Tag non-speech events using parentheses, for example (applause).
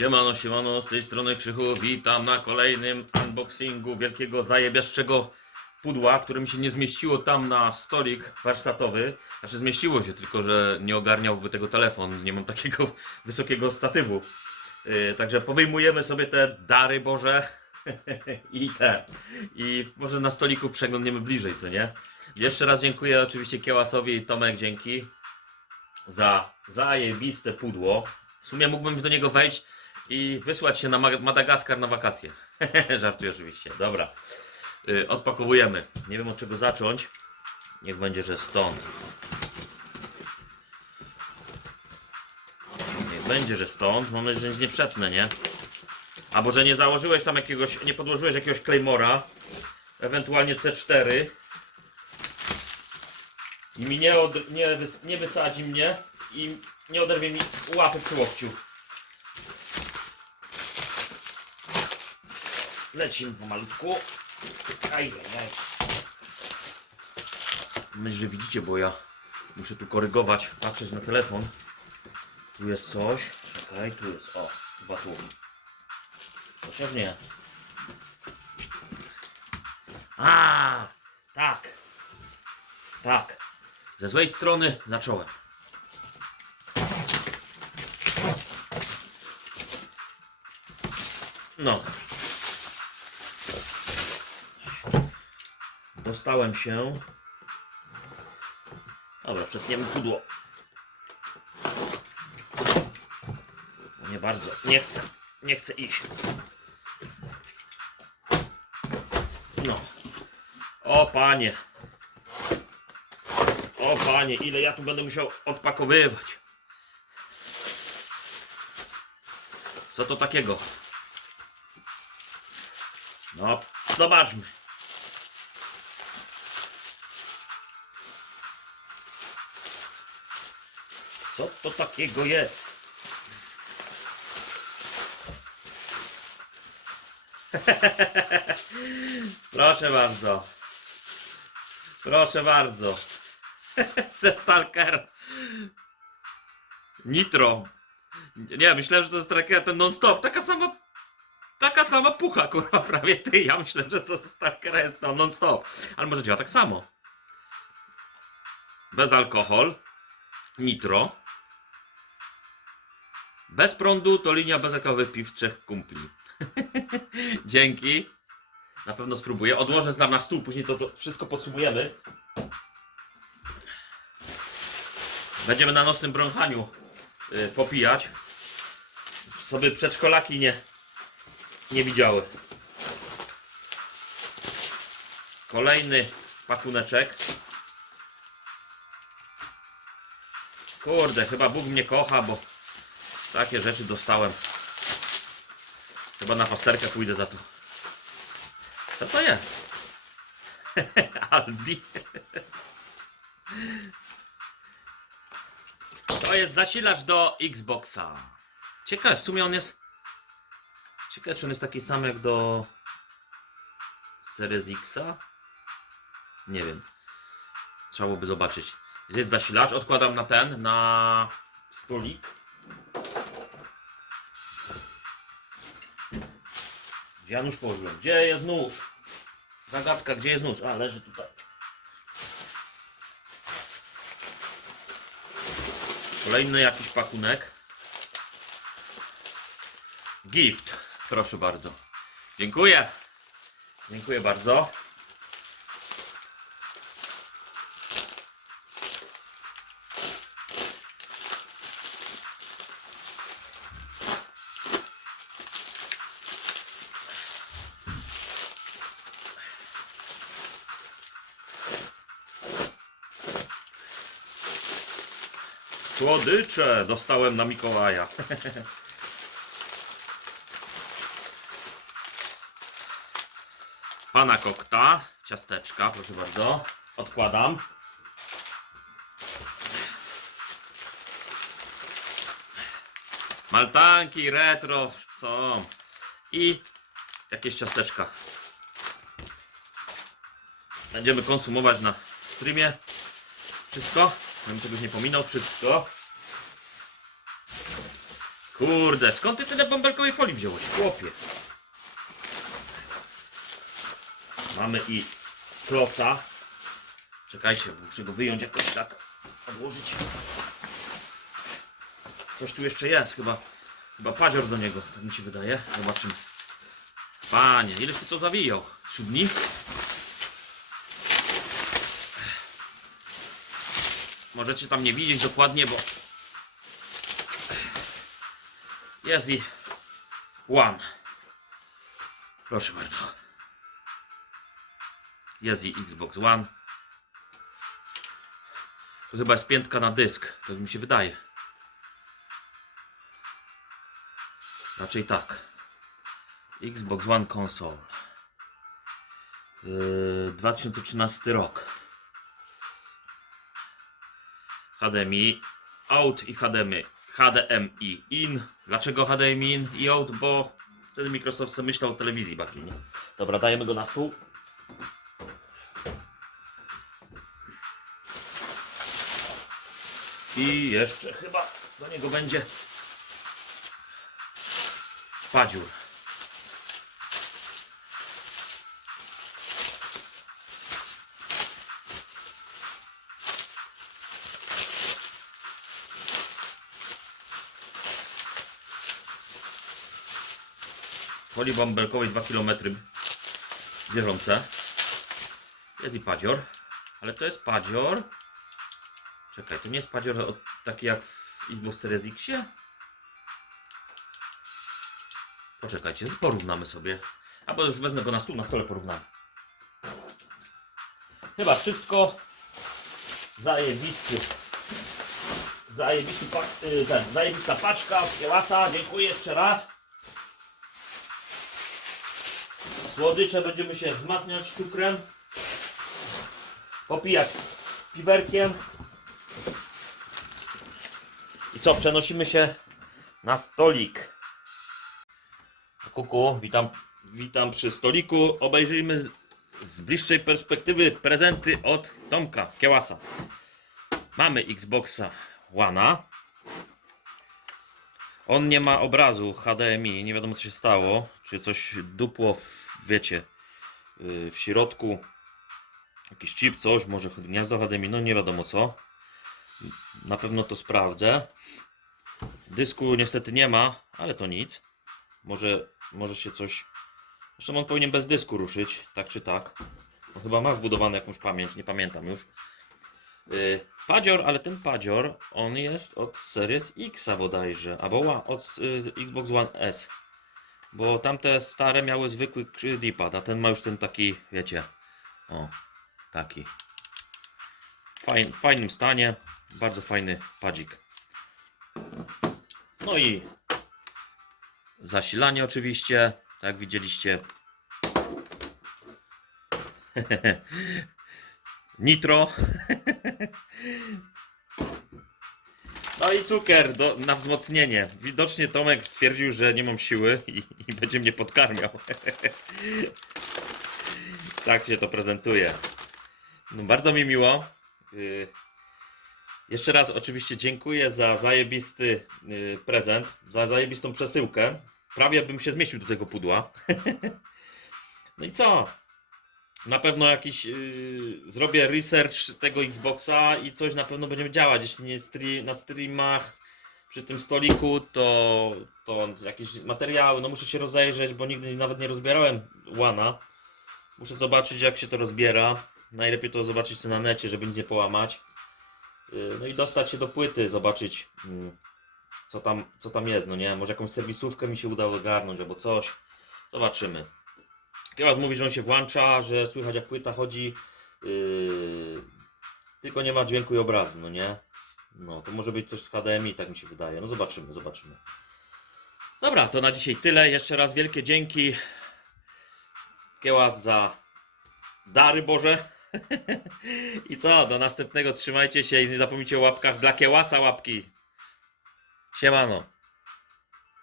Siemano, siemano, z tej strony Krzychu, witam na kolejnym unboxingu wielkiego zajebiaszczego pudła, które mi się nie zmieściło tam na stolik warsztatowy. Znaczy zmieściło się, tylko że nie ogarniałby tego telefon, nie mam takiego (laughs) wysokiego statywu. Yy, także powyjmujemy sobie te dary Boże (laughs) i te. I może na stoliku przeglądniemy bliżej, co nie? Jeszcze raz dziękuję oczywiście Kiełasowi i Tomek, dzięki za zajebiste pudło. W sumie mógłbym do niego wejść i wysłać się na Ma- Madagaskar na wakacje. (laughs) Żartuję oczywiście. Dobra. Y, odpakowujemy. Nie wiem od czego zacząć. Niech będzie, że stąd. Niech będzie, że stąd. Mam nadzieję, że nic nie przetnę, nie? Albo, że nie założyłeś tam jakiegoś, nie podłożyłeś jakiegoś Claymora. Ewentualnie C4. I mi nie, od, nie, nie wysadzi mnie i nie oderwie mi łapy przy łokciu. Lecimy pomalutku. Aj, aj. Myślę, że widzicie, bo ja muszę tu korygować, patrzeć na telefon. Tu jest coś. Czekaj, tu jest. O, chyba tu. Chociaż nie. A, tak. Tak. Ze złej strony zacząłem. No. Dostałem się. Dobra, przetniemy pudło. Nie bardzo. Nie chcę. Nie chcę iść. No. O panie. O panie, ile ja tu będę musiał odpakowywać. Co to takiego? No, zobaczmy. Co to takiego jest? (laughs) Proszę bardzo. Proszę bardzo. (laughs) Ze Stalker. Nitro. Nie, myślałem, że to jest rakieta non-stop. Taka sama. Taka sama pucha, kurwa, (laughs) prawie ty. Ja myślałem, że to Stalkera jest to non-stop. Ale może działa tak samo. Bez alkohol. Nitro. Bez prądu to linia bezalkoholowych piw trzech kumpli. (laughs) Dzięki. Na pewno spróbuję. Odłożę tam na stół, później to, to wszystko podsumujemy. Będziemy na nocnym brąchaniu y, popijać. Sobie przedszkolaki nie, nie widziały. Kolejny pakuneczek. Kurde, chyba Bóg mnie kocha, bo takie rzeczy dostałem. Chyba na pasterkę pójdę za to. Co to jest? (laughs) Aldi. To jest zasilacz do Xboxa. Ciekawe, w sumie on jest. Ciekawe, czy on jest taki sam jak do Series Xa? Nie wiem. Trzeba byłoby zobaczyć. Jest zasilacz, odkładam na ten, na stolik. Gdzie ja nóż położyłem? Gdzie jest nóż? Zagadka, gdzie jest nóż? A, leży tutaj. Kolejny jakiś pakunek. Gift. Proszę bardzo. Dziękuję. Dziękuję bardzo. Słodycze dostałem na Mikołaja. (laughs) Pana kokta, ciasteczka, proszę bardzo. Odkładam. Maltanki, retro, są. I jakieś ciasteczka. Będziemy konsumować na streamie. Wszystko. Żebym czegoś nie pominął. Wszystko. Kurde, skąd ty tyle bąbelkowej folii wziąłeś, chłopie? Mamy i kloca. Czekajcie, muszę go wyjąć jakoś tak, odłożyć. Coś tu jeszcze jest, chyba, chyba padzior do niego, tak mi się wydaje. Zobaczymy. Panie, ileś ty to zawijał? Trzy dni? Możecie tam nie widzieć dokładnie, bo jest i one. Proszę bardzo. Jest i Xbox One. To chyba jest piętka na dysk, to mi się wydaje. Raczej tak. Xbox One Console. Yy, 2013 rok. HDMI out i HDMI, HDMI in. Dlaczego HDMI in i out? Bo wtedy Microsoft sobie myślał o telewizji bardziej, nie? Dobra, dajemy go na stół. I jeszcze chyba do niego będzie padziur. Folii bąbelkowej 2 km bieżące. Jest i padzior, ale to jest padzior. Czekaj, to nie jest padzior od- taki jak w Xbox Series X? Poczekajcie, porównamy sobie. Albo już wezmę go na stół, na stole porównamy. Chyba wszystko. Zajebisty. Zajebisty pa y, ten, zajebista paczka od Kielasa. Dziękuję jeszcze raz. Słodycze będziemy się wzmacniać cukrem. Popijać piwerkiem. I co, przenosimy się na stolik. Kuku, witam, witam przy stoliku. Obejrzyjmy z, z bliższej perspektywy prezenty od Tomka Kiełasa. Mamy Xboxa One'a. On nie ma obrazu HDMI, nie wiadomo co się stało. Czy coś dupło, w, wiecie, yy, w środku. Jakiś chip, coś, może gniazdo HDMI, no nie wiadomo co. Na pewno to sprawdzę. Dysku niestety nie ma, ale to nic. Może, może się coś. Zresztą on powinien bez dysku ruszyć, tak czy tak. On chyba ma wbudowaną jakąś pamięć, nie pamiętam już. Yy, padzior, ale ten padzior, on jest od Series X bodajże, albo od y, Xbox One S. Bo tamte stare miały zwykły D-pad, a ten ma już ten taki, wiecie, o, taki. Fajn, w fajnym stanie, bardzo fajny padzik. No i zasilanie oczywiście, tak jak widzieliście. (laughs) Nitro. (laughs) No i cukier do, na wzmocnienie. Widocznie Tomek stwierdził, że nie mam siły i, i będzie mnie podkarmiał. (laughs) tak się to prezentuje. No, bardzo mi miło. Y, jeszcze raz oczywiście dziękuję za zajebisty y, prezent, za zajebistą przesyłkę. Prawie bym się zmieścił do tego pudła. (laughs) no i co? Na pewno jakiś yy, zrobię research tego Xboxa i coś na pewno będzie działać. Jeśli nie stre- na streamach przy tym stoliku, to, to jakieś materiały. No muszę się rozejrzeć, bo nigdy nawet nie rozbierałem Łana. Muszę zobaczyć jak się to rozbiera. Najlepiej to zobaczyć na necie, żeby nic nie połamać. Yy, No i dostać się do płyty, zobaczyć mm, co tam, co tam jest, no nie? Może jakąś serwisówkę mi się udało ogarnąć albo coś. Zobaczymy. Kiełas mówi, że on się włącza, że słychać jak płyta chodzi, yy, tylko nie ma dźwięku i obrazu, no nie? No, to może być coś z HDMI, tak mi się wydaje. No zobaczymy, zobaczymy. Dobra, to na dzisiaj tyle. Jeszcze raz wielkie dzięki Kiełas za dary Boże. (laughs) I co, do następnego trzymajcie się i nie zapomnijcie o łapkach dla Kiełasa łapki. Siemano.